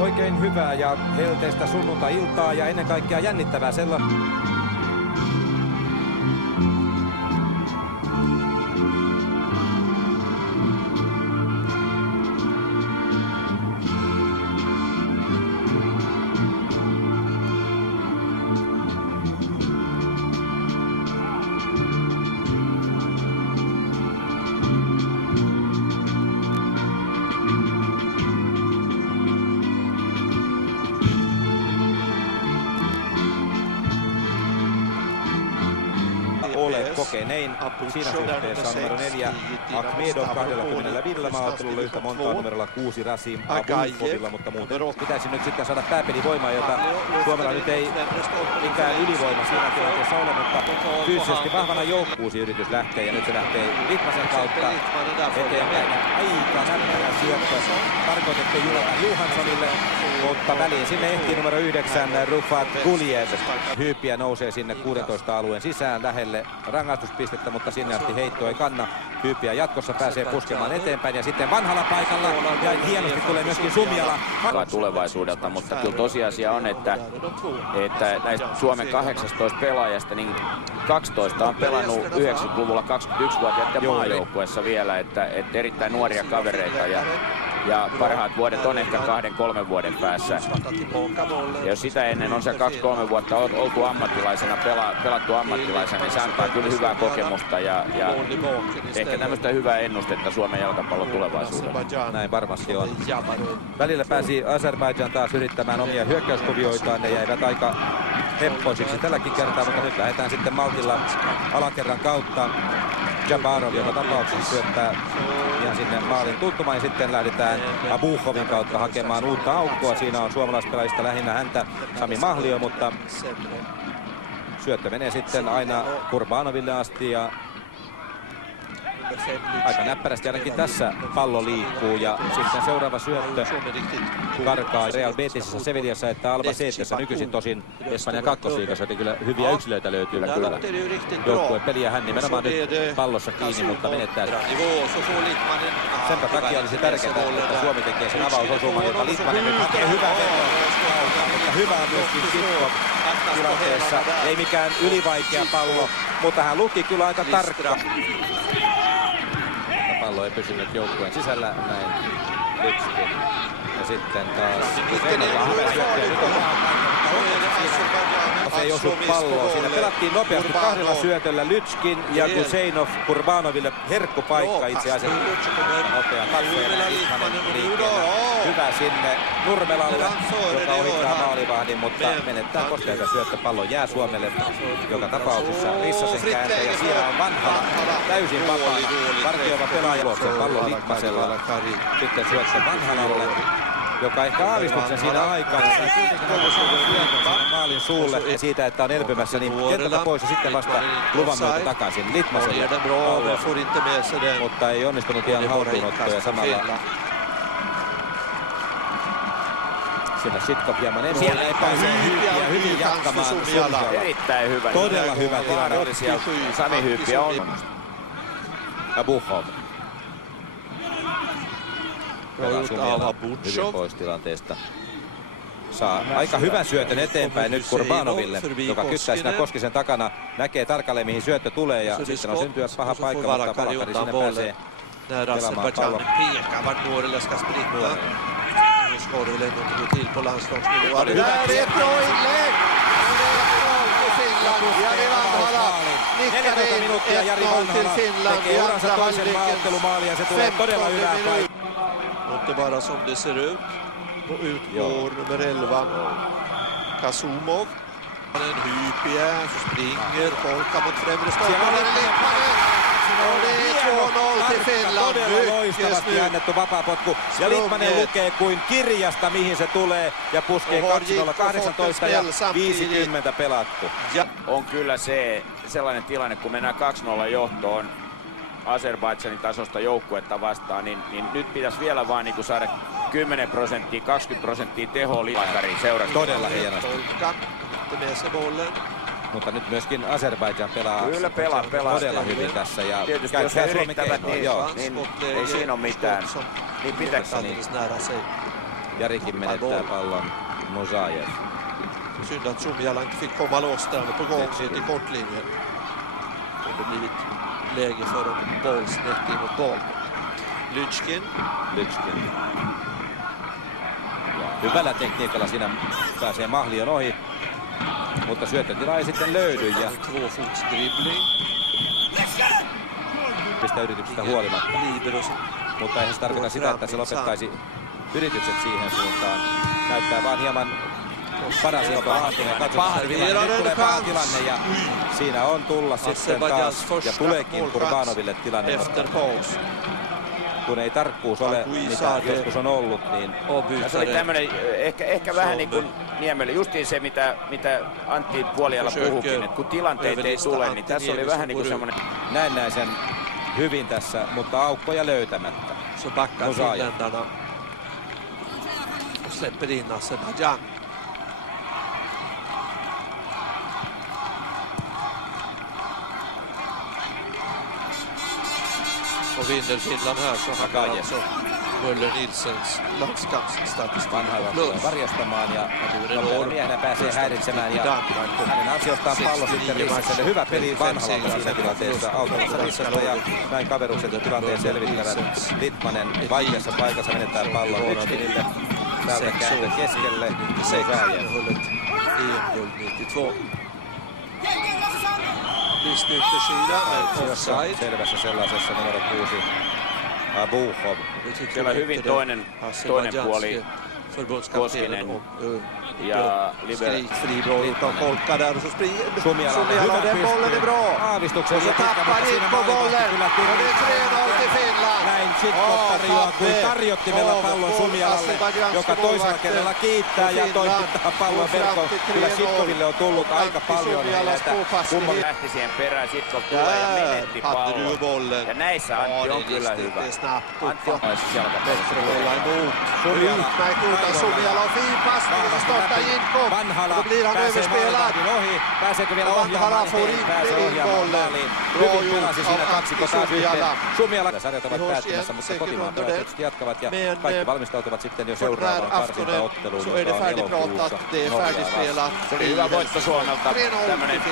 Oikein hyvää ja helteistä sunnuntai-iltaa ja ennen kaikkea jännittävää sellaista. Kokenein siinä suhteessa on numero 4 Akhmedov 25 maaottelulla, yhtä montaa numerolla 6 Rasim Abulfovilla, mutta muuten pitäisi nyt sitten saada pääpelivoimaa, jota Suomella nyt ei mikään ylivoima siinä tilanteessa ole, mutta fyysisesti vahvana joukkuusi yritys lähtee ja nyt se lähtee Litmasen kautta eteenpäin. Aika näppärä syöttö tarkoitettu Johanssonille, mutta väliin sinne ehtii numero 9 Rufat Guliev. Hyypiä nousee sinne 16 alueen sisään lähelle rangaistuspistettä, mutta sinne asti heitto ei kanna. Hyypiä jatkossa pääsee puskemaan eteenpäin ja sitten vanhalla paikalla ja hienosti tulee myöskin Sumjala. Tulevaisuudelta, mutta kyllä tosiasia on, että näistä Suomen 18 pelaajasta niin 12 on pelannut 90-luvulla 21-vuotiaiden maajoukkueessa vielä, että erittäin nuoria kavereita ja parhaat vuodet on ehkä 2-3 vuoden päässä. Ja jos sitä ennen on se 2-3 vuotta oltu ammattilaisena, pelattu ammattilaisena, niin se antaa kyllä hyvää kokemusta ja ehkä tämmöistä hyvää ennustetta Suomen jalkapallon tulevaisuudelle. Näin varmasti on. Välillä pääsi Azerbaidžan taas yrittämään omia hyökkäyskuvioitaan, ne jäivät aika heppoisiksi tälläkin kertaa, mutta nyt lähdetään sitten maltilla alakerran kautta. Jabarov joka tapauksessa syöttää ihan sinne maalin tuntumaan ja sitten lähdetään Abulfovin kautta hakemaan uutta aukkoa. Siinä on suomalaispelaajista lähinnä häntä Sami Mahlio, mutta syöttö menee sitten aina Kurbanoville asti ja aika näppärästi ainakin tässä pallo liikkuu ja sitten seuraava syöttö karkaa Real Betisissä, Sevillassa että Albacetessa nykyisin tosin Espanjan kakkosliigassa, joten kyllä hyviä yksilöitä löytyy kyllä joukkueen peliä. Hän nimenomaan nyt pallossa kiinni, mutta menettää. Senpä takia olisi tärkeää, että Suomi tekee sen avausosuman, jota Litmanen nyt hakee hyvää vetoa, mutta hyvä on myöskin Sitkov tilanteessa. Ei mikään ylivaikea pallo, mutta hän luki kyllä aika tarkka. Pallo ei pysynyt joukkueen sisällä, näin Lytskin. Ja sitten taas se ei osu palloa. Siinä pelattiin nopeasti kahdella syötöllä Lytskin ja Guseinov Kurbanoville herkkupaikka itse asiassa. Nopea katsoja liikkeellä. Hyvä sinne Nurmelalle, joka ohittaa maalivahdin, mutta menettää kosteita syöttö. Pallo jää Suomelle joka tapauksessa. Rissasen kääntä ja siellä on Vanhala täysin vapaana. Vartioiva pelaaja pallo Litmasella. Sitten syöttö Vanhalalle, joka ehkä aavistuksen siinä aikaan maalin suulle ja siitä, että on elpymässä, niin kentältä pois ja sitten vasta luvan myötä takaisin Litmaselle. Mutta ei onnistunut ihan haltuunottoja samalla. Siellä Sitkov hieman ensin. Siellä ei pääse hyvin jatkamaan. Erittäin hyvä. Todella hyvä tilanne oli siellä. Sami Hyypiä on. Abulfov. Hyvin pois tilanteesta. Saa aika hyvän syötön eteenpäin nyt Kurbanoville, joka kyttää siinä Koskisen takana. Näkee tarkalleen mihin syöttö tulee ja sitten on syntyä paha paikka, mutta Valakari sinne pääsee pelaamaan pallon. Där är ett bra inlägg! Jari Vanhala nickar in 1-0 till Finland i andra halvleken. Ja se tulee todella hyvää paikkaa. Inte bara som det ser ut. Ut går nummer 11 Kasumov. En Hyypiä, så springer Polka mot främre stolpen. Och det är 2-0 till Finland. Todella loistavasti annettu vapaapotku. Ja Litmanen lukee kuin kirjasta mihin se tulee ja puskee 2-0, 18 ja 50 pelattu. On kyllä sellainen tilanne, kun mennään 2-0 johtoon Azerbaidžanin tasosta joukkuetta vastaan, niin nyt pitäisi vielä vaan niin saada 10%, 20% tehoa Litmanin seurasta. Todella hienosti. Mutta nyt myöskin Azerbaidžan pelaa todella hyvin tässä. Ja tietysti jos he yrittävät, niin ei siinä ole mitään. Niin pitäisi. Jarikin menettää pallon. Mosajev. Synd att Suomela inte fick komma loss där på gång ner till kortlinjen. Det blivit läge för en boll snett in mot boll. Lychkin. Hyvällä tekniikalla siinä pääsee Mahlion ohi. Mutta syöttötila ei sitten löydy. Ja Tvåfotsdribbling. pistää yrityksestä huolimatta. Mutta eihän se tarkoita sitä, että se lopettaisi yritykset siihen suuntaan. Näyttää vaan hieman paras iltoahteen. Nyt tulee paha tilanne ja siinä on tulla sitten taas ja tuleekin Kurbanoville tilanne. Kun ei tarkkuus ole, mitä joskus on ollut, niin... Se oli tämmönen, ehkä vähän niin kuin Niemelle, justiin se, mitä Antti puoliajalla puhukin, että kun tilanteet ei tule, niin tässä oli vähän niin kuin semmoinen... Näennäisen hyvin tässä, mutta aukkoja löytämättä. Så backar finländarna och släpper in Azerbaijan. Och vinner Finland här så har alltså Möller Nilsens landskampsstatistik. Vanhalla tulee varjostamaan ja miehenä pääsee häiritsemään ja hänen ansiostaan pallo sitten Rissakselle. Hyvä peli Vanhalalta siinä tilanteessa auttamassa Rissasta ja näin kaverukset ja tilanteen selvittävät. Litmanen vaikeassa paikassa menettää pallon Lychkinille. Täältä kääntö keskelle. Mosajev. EM-guld 92. Ystersida med offside. Selvässä sellaisessa numero 6. Abukhov. Siellä hyvin toinen puoli Koskinen ja Libero. Fribro utan Polka där och så springer Suomela. Den bollen är bra. Aavistuksen Och så tappar in på bollen. Och det är 3-0 till Finland. Näin Chitkov tarjoaa kuin tarjottimella pallon Suomelalle, joka toisella kerralla kiittää ja toimittaa pallon verkkoon. Kyllä Chitkoville on tullut aika paljon näitä kumman. Lähti siihen perään, Chitkov tulee ja menetti pallon. Ja näissä Antti on kyllä hyvä. Antti on Utmärkt utan Suomela och fin passning och så startar Jitkov. Då blir han överspelad. Pääseekö vielä ohjaamaan eteen? Pääsee ohjaamaan maaliin. Hyvin pelasi siinä kaksiko taas yhteen. Suomela. Sarjat ovat päättymässä, mutta kotimaan pelaajat jatkavat ja kaikki valmistautuvat sitten jo seuraavaan karsintaotteluun, joka on elokuussa Norjaa vastaan. Se oli hyvä voitto Suomelta. Tämmönen